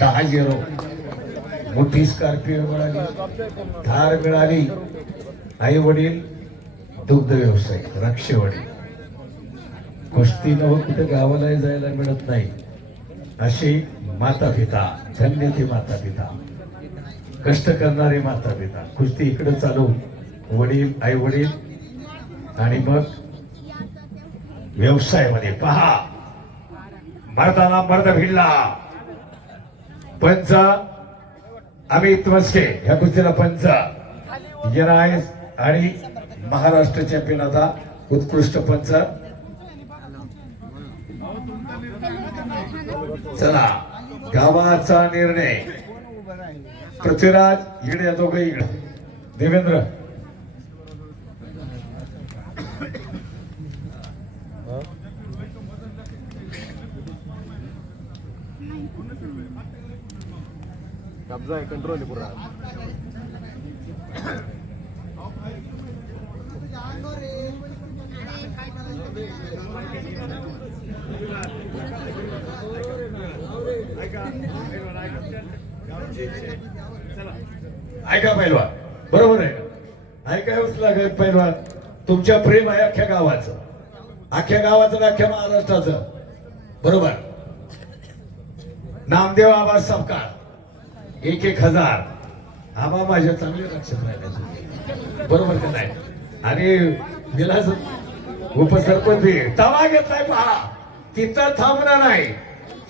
10-0. मोठी स्कॉर्पिओ मिळाली, थार मिळाली. आई वडील दुग्ध व्यवसाय, रक्षेवडील. कुस्ती नव कुठे गावाला जायला मिळत नाही. अशी माता पिता, धन्य ते माता पिता, कष्ट करणारे माता पिता. कुस्ती इकडे चालवून वडील, आई वडील आणि मग व्यवसायामध्ये पहा. मर्दाना मर्द भिडला. पंच अमित मस्के ह्या कुस्तीला पंच आहे आणि महाराष्ट्र चॅम्पियन आता उत्कृष्ट पंच. चला गावाचा निर्णय. पृथ्वीराज इकडे, दोघे इकडे. देवेंद्र कब्जा आहे, कंट्रोल आहे पुरा. ऐका पैलवान, बरोबर आहे ना? ऐकावंच लागेल पैलवान. तुमच्या प्रेम आहे अख्ख्या गावाचं, अख्ख्या गावाचं, अख्ख्या महाराष्ट्राचं. बरोबर. नामदेव आबा सपकाळ 1,000. आबा माझ्या चांगले लक्षात राहिले, बरोबर का नाही? आणि विलास उपसरपंच तवा घेतलाय पहा. तिथं थांबणार नाही.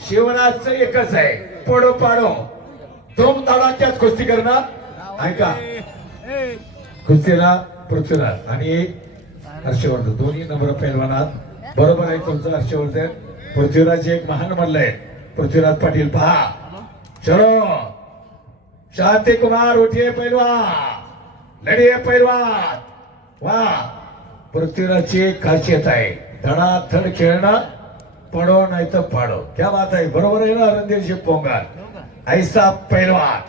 शिवराजचं एकच आहे, पडो पाडो. दोन धडाक्यात कुस्ती करणार. ऐका, कुस्तीला पृथ्वीराज आणि हर्षवर्धन दोन्ही नंबर पैलवानात. बरोबर आहे तुमचं हर्षवर्धन. पृथ्वीराज एक महान मल्ल आहे. पृथ्वीराज पाटील पहा. चलो शांती कुमार उठिए पैलवान, लढिए पैलवान. वा, पृथ्वीराजची एक खासियत आहे, धडाधड खेळणं, पडो नाही तर पाडो. क्या बात आहे, बरोबर आहे ना रणधीर पोंगार? ऐसा पैलवान.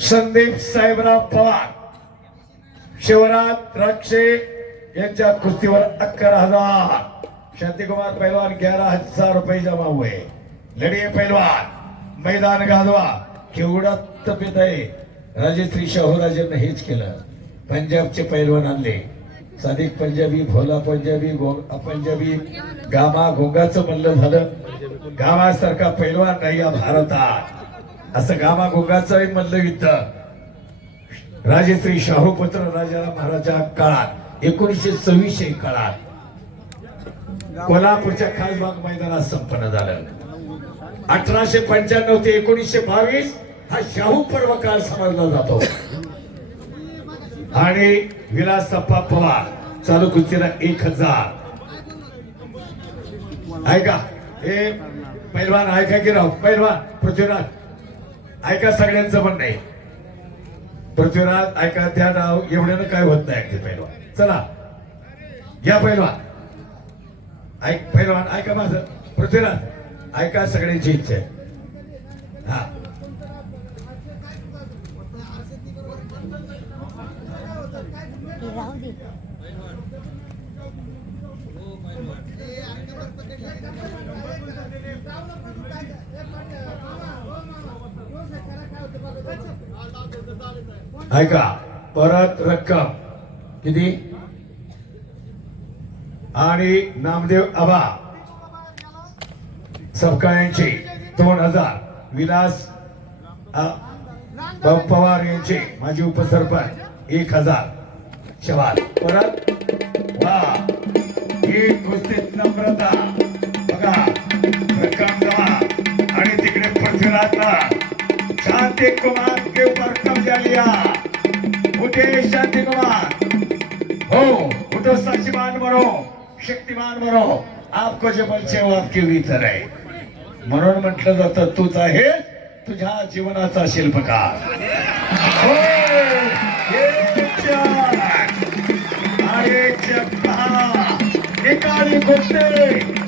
संदीप साहेबराव पवार, शिवराज रक्षे यांच्या कुस्तीवर 11,000. शांतिकुमार पैलवान 11,000 रुपये जमा हुए. लढिए पैलवान, मैदान गाजवा. केवढा तब्येत आहे. राजश्री शाहूराजांना हेच केलं. पंजाबचे पैलवान आणले, सादिक पंजाबी, भोला पंजाबी, पंजाबी, गामा घोंगाचं मल्ल झालं. गावासारखा पैलवान नाही या भारतात. असं गामा घोंगाचं मल्ल युद्ध राजश्री शाहूपुत्र राजा महाराजा काळात 1926 काळात कोल्हापूरच्या खासबाग मैदानात संपन्न झालं. 1895 ते 1922 हा शाहू पर्व काळ समजला जातो. आणि विलासप्पा पवार चालू कुस्तीला 1,000. ऐका हे पैलवान, ऐका की राव पैलवान. पृथ्वीराज ऐका, सगळ्यांचं पण नाही. पृथ्वीराज ऐका, त्या नाव एवढ्यानं काय होत नाही अगदी पैलवान. चला या पैलवान. ऐक पैलवान, ऐका माझं. पृथ्वीराज ऐका, सगळ्यांची इच्छा आहे. हा ऐका, परत रक्कम किती? आणि नामदेव आबा सपकाळ्यांचे 2,000. विलास पवार यांचे माजी उपसरपंच 1,000. शबाद. परत वा, ही कुस्तीत नम्रता बघा. रक्कम जमा. आणि तिकडे पृथ्वीराजला शांति कुमार के ऊपर कब्जा लिया. उठे शांति कुमार, हो उठो, शक्तिमान बनो, शक्तिमान बनो. आपको जो बलचे वो आपके भीतर आहे. म्हणून म्हटलं जातं तूच आहे तुझ्या जीवनाचा शिल्पकार. हो, आणि निकाली कुस्ती